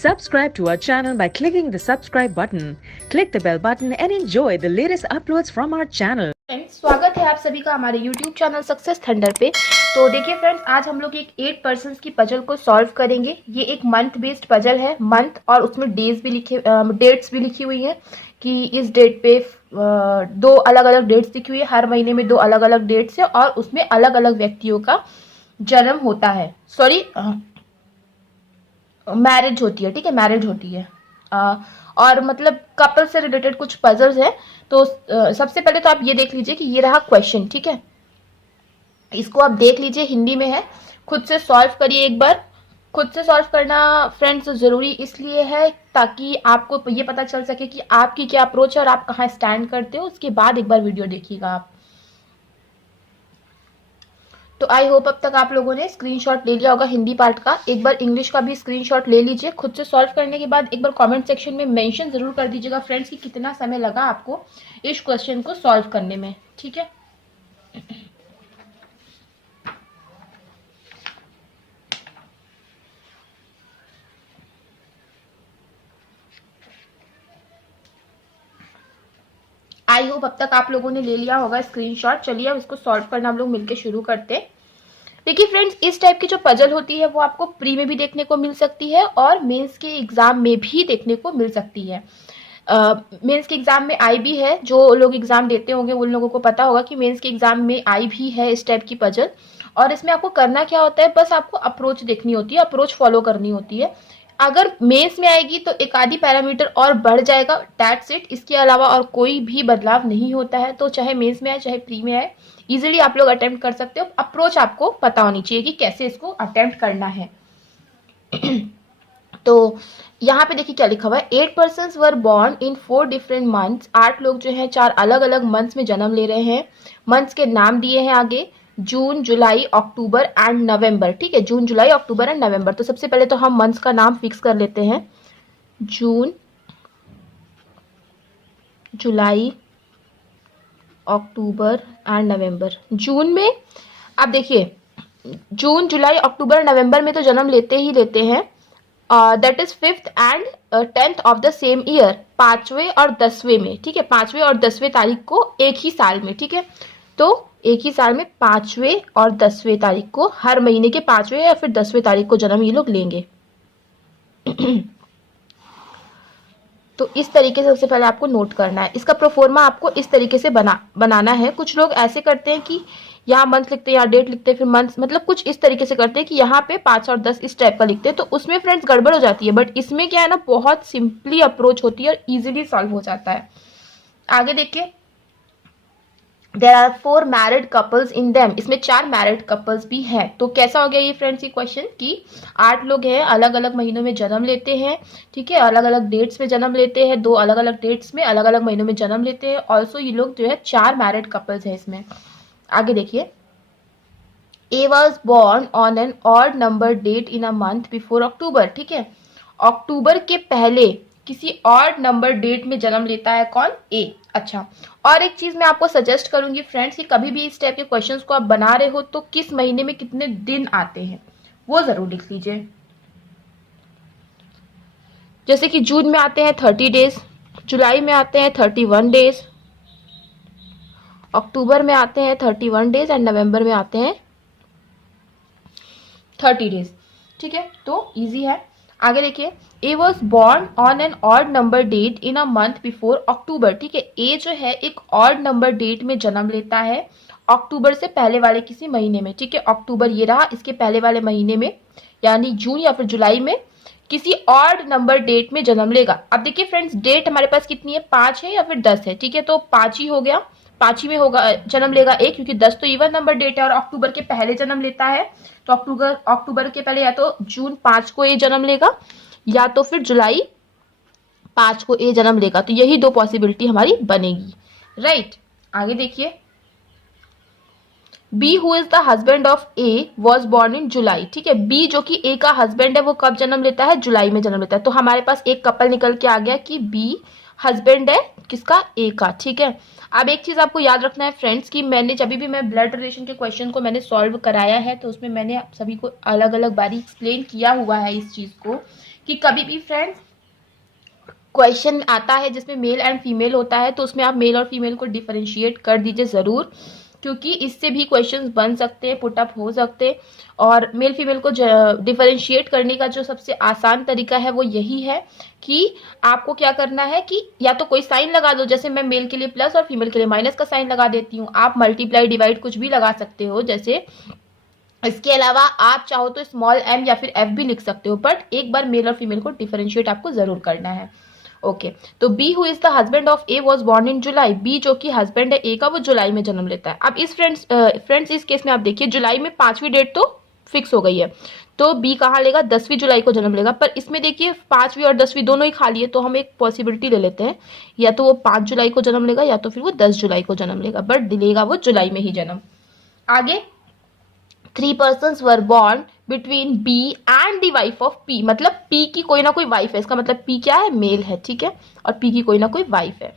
Subscribe to our channel by clicking the subscribe button. Click the bell button and enjoy the latest uploads from our channel. Friends, स्वागत है आप सभी का हमारे YouTube channel success thunder पे। तो देखिए फ्रेंड्स, आज हम लोग एक 8 पर्सन्स की पजल को सॉल्व करेंगे। ये एक मंथ बेस्ड पजल है, मंथ, और उसमें डेट्स भी लिखी हुई हैं कि इस डेट पे दो अलग अलग डेट्स लिखी हुई है। हर महीने में दो अलग अलग डेट्स है और उसमें अलग अलग व्यक्तियों का जन्म होता है, मैरिज होती है। ठीक है, मैरिज होती है। और मतलब कपल से रिलेटेड कुछ पजल्स हैं। तो सबसे पहले तो आप ये देख लीजिए कि ये रहा क्वेश्चन। ठीक है, इसको आप देख लीजिए, हिंदी में है। खुद से सॉल्व करिए एक बार। खुद से सॉल्व करना फ्रेंड्स जरूरी इसलिए है ताकि आपको ये पता चल सके कि आपकी क्या अप्रोच है और आप कहाँ स्टैंड करते हो। उसके बाद एक बार वीडियो देखिएगा आप। तो आई होप अब तक आप लोगों ने स्क्रीनशॉट ले लिया होगा हिंदी पार्ट का। एक बार इंग्लिश का भी स्क्रीनशॉट ले लीजिए। खुद से सॉल्व करने के बाद एक बार कमेंट सेक्शन में मेंशन जरूर कर दीजिएगा फ्रेंड्स कि कितना समय लगा आपको इस क्वेश्चन को सॉल्व करने में। ठीक है, आई होप अब तक आप लोगों ने ले लिया होगा स्क्रीनशॉट। चलिए अब इसको सॉल्व करना हम लोग मिलकर शुरू करते हैं। देखिए फ्रेंड्स, इस टाइप की जो पजल होती है वो आपको प्री में भी देखने को मिल सकती है और मेंस के एग्जाम में भी देखने को मिल सकती है। मेंस के एग्जाम में आई भी है। जो लोग एग्जाम देते होंगे उन लोगों को पता होगा कि मेंस के एग्जाम में आई भी है इस टाइप की पजल। और इसमें आपको करना क्या होता है, बस आपको अप्रोच देखनी होती है, अप्रोच फॉलो करनी होती है। अगर मेंस में आएगी तो एक आधी पैरामीटर और बढ़ जाएगा, दैट्स इट। इसके अलावा और कोई भी बदलाव नहीं होता है। तो चाहे मेंस में आए चाहे प्री में आए, इजीली आप लोग अटेम्प्ट कर सकते हो। अप्रोच आपको पता होनी चाहिए कि कैसे इसको अटेम्प्ट करना है। तो यहाँ पे देखिए क्या लिखा हुआ है, 8 persons were born in 4 different months. 8 लोग जो हैं 4 अलग अलग मंथ्स में जन्म ले रहे हैं। मंथ्स के नाम दिए हैं आगे, जून, जुलाई, अक्टूबर एंड नवंबर। ठीक है, जून, जुलाई, अक्टूबर एंड नवंबर। तो सबसे पहले तो हम मंथ्स का नाम फिक्स कर लेते हैं, जून, जुलाई, अक्टूबर एंड नवंबर। जून में आप देखिए, जून, जुलाई, अक्टूबर, नवंबर में तो जन्म लेते ही लेते हैं। That is 5th and 10th of the same year, 5वें और 10वें में। ठीक है, 5वें और 10वें तारीख को एक ही साल में। ठीक है, तो एक ही साल में 5वें और 10वें तारीख को, हर महीने के 5वें या फिर 10वें तारीख को जन्म ये लोग लेंगे। तो इस तरीके से सबसे पहले आपको नोट करना है। इसका प्रोफोर्मा आपको इस तरीके से बनाना है। कुछ लोग ऐसे करते हैं कि यहाँ मंथ लिखते हैं, यहाँ डेट लिखते हैं, फिर मंथ, मतलब कुछ इस तरीके से करते हैं कि यहाँ पे 5 और 10 इस टाइप का लिखते हैं। तो उसमें फ्रेंड्स गड़बड़ हो जाती है। बट इसमें क्या है ना, बहुत सिंपली अप्रोच होती है और इजीली सॉल्व हो जाता है। आगे देखिए, there are 4 married couples in them. इसमें 4 मैरिड कपल्स भी हैं। तो कैसा हो गया ये फ्रेंड्स, ये क्वेश्चन कि 8 लोग हैं, अलग अलग महीनों में जन्म लेते हैं। ठीक है, अलग अलग डेट्स में जन्म लेते हैं, 2 अलग अलग डेट्स में अलग अलग महीनों में जन्म लेते हैं। ऑल्सो ये लोग जो है 4 मैरिड कपल्स हैं इसमें। आगे देखिए, A was born on an odd number date in a month before October. ठीक है, अक्टूबर के पहले किसी ऑड नंबर डेट में जन्म लेता है कौन, ए। अच्छा, और एक चीज मैं आपको सजेस्ट करूंगी फ्रेंड्स कि कभी भी इस टाइप के क्वेश्चंस को आप बना रहे हो तो किस महीने में कितने दिन आते हैं वो जरूर लिख लीजिए। जैसे कि जून में आते हैं 30 डेज, जुलाई में आते हैं 31 डेज, अक्टूबर में आते हैं 31 डेज एंड नवंबर में आते हैं 30 डेज। ठीक है, तो इजी है। आगे देखिए, A was born on an odd number date in a month before October. ठीक है, ए जो है एक ऑड नंबर डेट में जन्म लेता है अक्टूबर से पहले वाले किसी महीने में। ठीक है, अक्टूबर ये रहा, इसके पहले वाले महीने में यानी जून या फिर जुलाई में किसी ऑड नंबर डेट में जन्म लेगा। अब देखिए फ्रेंड्स, डेट हमारे पास कितनी है, 5 है या फिर 10 है। ठीक है, तो 5 ही हो गया, 5 ही में होगा जन्म लेगा एक, क्योंकि 10 तो इवन नंबर डेट है और अक्टूबर के पहले जन्म लेता है। तो अक्टूबर के पहले या तो जून 5 को ए जन्म लेगा या तो फिर जुलाई 5 को ए जन्म लेगा। तो यही 2 पॉसिबिलिटी हमारी बनेगी, राइट। आगे देखिए, B who is the husband of A was born in July. ठीक है, बी जो कि ए का हस्बैंड है वो कब जन्म लेता है, जुलाई में जन्म लेता है। तो हमारे पास एक कपल निकल के आ गया कि बी हस्बैंड है किसका, ए का। ठीक है, अब एक चीज आपको याद रखना है फ्रेंड्स कि मैंने जब भी मैं ब्लड रिलेशन के क्वेश्चन को मैंने सॉल्व कराया है तो उसमें मैंने आप सभी को अलग अलग बारी एक्सप्लेन किया हुआ है इस चीज को कि कभी भी फ्रेंड्स क्वेश्चन आता है जिसमें मेल एंड फीमेल होता है तो उसमें आप मेल और फीमेल को डिफरेंशिएट कर दीजिए ज़रूर, क्योंकि इससे भी क्वेश्चंस बन सकते हैं, पुटअप हो सकते हैं। और मेल फीमेल को डिफरेंशिएट करने का जो सबसे आसान तरीका है वो यही है कि आपको क्या करना है कि या तो कोई साइन लगा दो, जैसे मैं मेल के लिए प्लस और फीमेल के लिए माइनस का साइन लगा देती हूँ। आप मल्टीप्लाई डिवाइड कुछ भी लगा सकते हो जैसे। इसके अलावा आप चाहो तो स्मॉल m या फिर f भी लिख सकते हो, बट एक बार मेल और फीमेल को डिफरेंशिएट आपको जरूर करना है। ओके तो B who is the husband of A was born in July. B जो कि हस्बैंड है ए का, वो जुलाई में जन्म लेता है। अब इस फ्रेंड्स इस केस में आप देखिए जुलाई में 5वीं डेट तो फिक्स हो गई है, तो बी कहाँ लेगा, 10वीं जुलाई को जन्म लेगा। पर इसमें देखिए 5वीं और 10वीं दोनों ही खाली है, तो हम एक पॉसिबिलिटी ले लेते हैं, या तो वो 5 जुलाई को जन्म लेगा या तो फिर वो 10 जुलाई को जन्म लेगा, बट दिलेगा वो जुलाई में ही जन्म। आगे 3 persons were born between B and the wife of P, मतलब P की कोई ना कोई वाइफ है, इसका मतलब P क्या है, मेल है, ठीक है, और P की कोई ना कोई वाइफ है।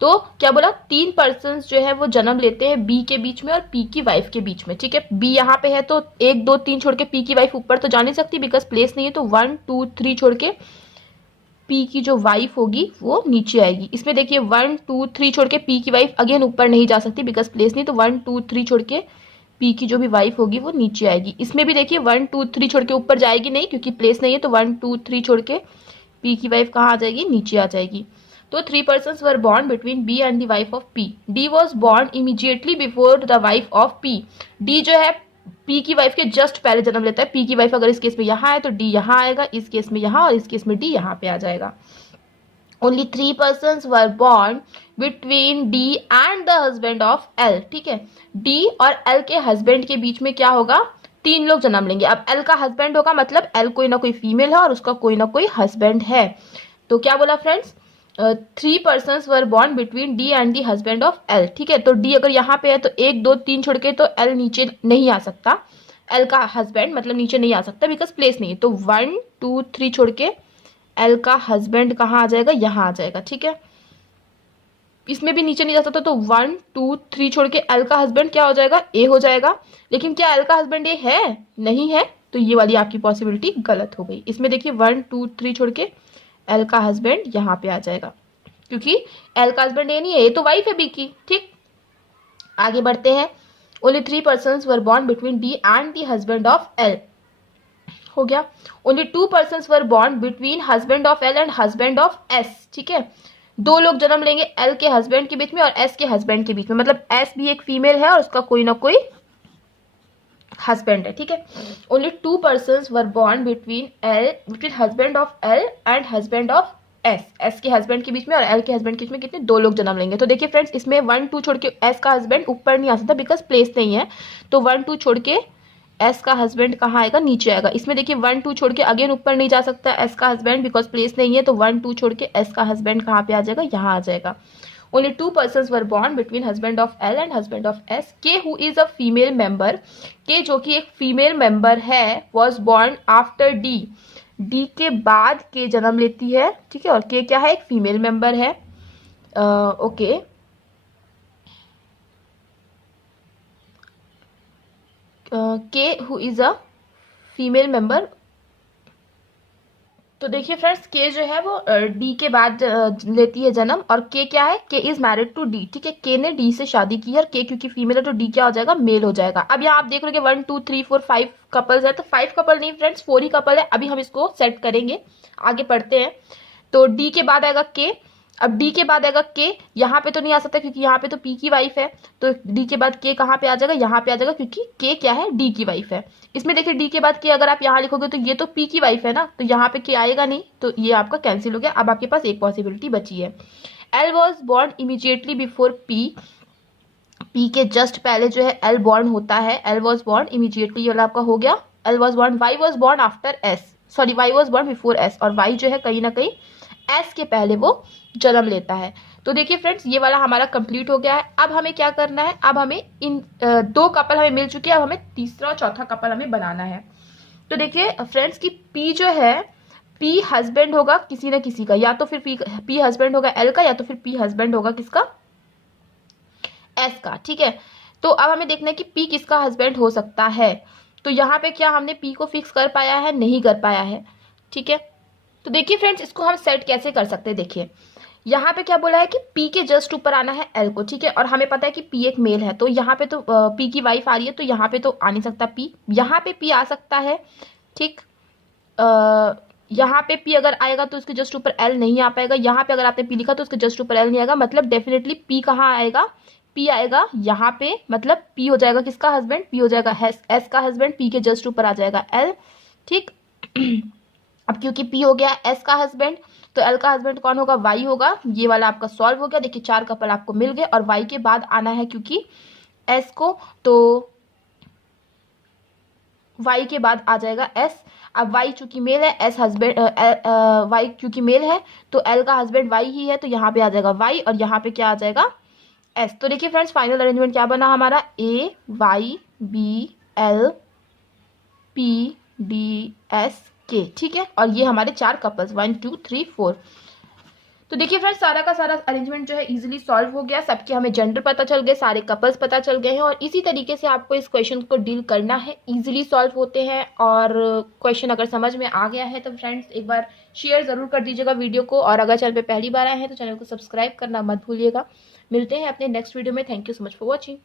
तो क्या बोला, 3 पर्सन्स जो है वो जन्म लेते हैं B के बीच में और P की वाइफ के बीच में, ठीक है। B यहाँ पे है तो 1 2 3 छोड़ के P की वाइफ ऊपर तो जा नहीं सकती बिकॉज प्लेस नहीं है, तो 1 2 3 छोड़ के P की जो वाइफ होगी वो नीचे आएगी। इसमें देखिए 1 2 3 छोड़ के P की वाइफ अगेन ऊपर नहीं जा सकती बिकॉज प्लेस नहीं, तो 1 2 3 छोड़ के P की जो भी वाइफ होगी वो नीचे आएगी। इसमें भी देखिए 1 2 3 छोड़ के ऊपर जाएगी नहीं क्योंकि प्लेस नहीं है, तो 1 2 3 छोड़ के P की वाइफ कहाँ आ जाएगी, नीचे आ जाएगी। तो 3 persons were born between B and the wife of P. D was born immediately before the wife of P. D जो है P की वाइफ के जस्ट पहले जन्म लेता है। P की वाइफ अगर इस केस में यहाँ है तो D यहाँ आएगा, इस केस में यहाँ, और इस केस में D यहाँ पे आ जाएगा। Only 3 persons were born between D and the husband of L, ठीक है। D और L के हस्बैंड के बीच में क्या होगा, 3 लोग जन्म लेंगे। अब L का हस्बैंड होगा मतलब L कोई ना कोई फीमेल है और उसका कोई ना कोई हस्बैंड है। तो क्या बोला friends, 3 persons were born between D and the husband of L, ठीक है। तो D अगर यहाँ पे है तो 1 2 3 छोड़ के तो L नीचे नहीं आ सकता, L का हस्बैंड मतलब नीचे नहीं आ सकता बिकॉज प्लेस नहीं है, तो 1 2 3 छोड़ के L का हस्बैंड कहाँ आ जाएगा, यहाँ आ जाएगा, ठीक है। इसमें भी नीचे नहीं जा सकता, तो 1 2 3 छोड़ के L का हस्बैंड क्या हो जाएगा, A हो जाएगा। लेकिन क्या L का हस्बैंड A है, नहीं है, तो ये वाली आपकी पॉसिबिलिटी गलत हो गई। इसमें देखिए 1 2 3 छोड़ के L का हस्बैंड यहाँ पे आ जाएगा, क्योंकि L का हस्बैंड A नहीं है, ये तो वाइफ है B की, ठीक। आगे बढ़ते हैं। Only 3 persons were born between D and the husband of L, हो गया। Only 2 persons were born between husband of L and husband of S, ठीक है। 2 लोग जन्म लेंगे L के हस्बैंड के बीच में और S के हस्बैंड के बीच में, मतलब S भी एक फीमेल है और उसका कोई ना कोई हस्बैंड है, ठीक है। Only 2 persons were born between husband of L and husband of S, S के हस्बैंड के बीच में और L के हस्बैंड के बीच में कितने, 2 लोग जन्म लेंगे। तो देखिए फ्रेंड्स इसमें 1 2 छोड़ के S का हस्बैंड ऊपर नहीं आ सकता बिकॉज प्लेस नहीं है, तो 1 2 छोड़ के S का हस्बैंड कहाँ आएगा, नीचे आएगा। इसमें देखिए 1 2 छोड़ के अगेन ऊपर नहीं जा सकता S का हस्बैंड बिकॉज प्लेस नहीं है, तो 1 2 छोड़ के S का हस्बैंड कहाँ पे आ जाएगा, यहाँ आ जाएगा। Only 2 persons were born between husband of L and husband of S. K who is a female member, K जो कि एक फीमेल मेंबर है, was born after D. D के बाद K जन्म लेती है, ठीक है, और K क्या है, एक फीमेल मेंबर है। Okay K who is a female member. तो देखिए फ्रेंड्स K जो है वो D के बाद लेती है जन्म, और K क्या है, K is married to D, ठीक है। K ने D से शादी की है और K क्योंकि फीमेल है तो D क्या हो जाएगा, मेल हो जाएगा। अब यहाँ आप देख रहे हो 1 2 3 4 5 कपल्स है, तो 5 कपल नहीं फ्रेंड्स 4 ही कपल है। अभी हम इसको सेट करेंगे, आगे पढ़ते हैं। तो D के बाद आएगा K, अब D के बाद आएगा K, यहाँ पे तो नहीं आ सकता क्योंकि यहाँ पे तो P की वाइफ है, तो D के बाद K कहाँ पे आ जाएगा, यहाँ पे आ जाएगा क्योंकि K क्या है, D की वाइफ है। इसमें देखिए D के बाद K अगर आप यहाँ लिखोगे तो ये तो P की वाइफ है ना, तो यहाँ पे K आएगा नहीं, तो ये आपका कैंसिल हो गया। अब आपके पास एक पॉसिबिलिटी बची है। L was born immediately before P, P के जस्ट पहले जो है L born होता है, L was born immediately, ये वाला आपका हो गया। L was born, Y was born after S, sorry Y was born before S, और Y जो है कहीं ना कहीं S के पहले वो जन्म लेता है। तो देखिए फ्रेंड्स ये वाला हमारा कंप्लीट हो गया है। अब हमें क्या करना है, अब हमें इन 2 कपल हमें मिल चुके हैं, अब हमें तीसरा और चौथा कपल हमें बनाना है। तो देखिए फ्रेंड्स कि P जो है, P हस्बैंड होगा किसी न किसी का, या तो फिर P हस्बैंड होगा L का, या तो फिर P हस्बैंड होगा किसका, S का, ठीक है। तो अब हमें देखना है कि P किसका हस्बैंड हो सकता है। तो यहाँ पे क्या हमने P को फिक्स कर पाया है, नहीं कर पाया है, ठीक है। तो देखिए फ्रेंड्स, इसको हम सेट कैसे कर सकते हैं। देखिए यहाँ पे क्या बोला है कि P के जस्ट ऊपर आना है L को, ठीक है, और हमें पता है कि P एक मेल है, तो यहाँ पे तो P की वाइफ आ रही है, तो यहाँ पे तो आ नहीं सकता P, यहाँ पे P आ सकता है, ठीक। यहाँ पे P अगर आएगा तो उसके जस्ट ऊपर L नहीं आ पाएगा, यहाँ पे अगर आपने P लिखा तो उसके जस्ट ऊपर L नहीं आएगा, मतलब डेफिनेटली P कहाँ आएगा, P आएगा यहाँ पे, मतलब P हो जाएगा किसका हस्बैंड, P हो जाएगा S का हस्बैंड, P के जस्ट ऊपर आ जाएगा L, ठीक। अब क्योंकि P हो गया S का हस्बैंड, तो L का हस्बैंड कौन होगा, Y होगा। ये वाला आपका सॉल्व हो गया। देखिए 4 कपल आपको मिल गए, और Y के बाद आना है क्योंकि S को, तो Y के बाद आ जाएगा S। अब Y चूंकि मेल है, S हस्बैंड, Y क्योंकि मेल है तो L का हस्बैंड Y ही है, तो यहाँ पे आ जाएगा Y, और यहाँ पे क्या आ जाएगा S। तो देखिए फ्रेंड्स, फाइनल अरेंजमेंट क्या बना हमारा, A Y B L P D S K, ठीक है। और ये हमारे 4 कपल्स 1 2 3 4। तो देखिए फ्रेंड्स, सारा का सारा अरेंजमेंट जो है इजीली सॉल्व हो गया, सबके हमें जेंडर पता चल गए, सारे कपल्स पता चल गए हैं, और इसी तरीके से आपको इस क्वेश्चन को डील करना है, इजीली सॉल्व होते हैं। और क्वेश्चन अगर समझ में आ गया है तो फ्रेंड्स एक बार शेयर ज़रूर कर दीजिएगा वीडियो को, और अगर चैनल पे पहली बार आए हैं तो चैनल को सब्सक्राइब करना मत भूलिएगा। मिलते हैं अपने नेक्स्ट वीडियो में। Thank you so much for watching.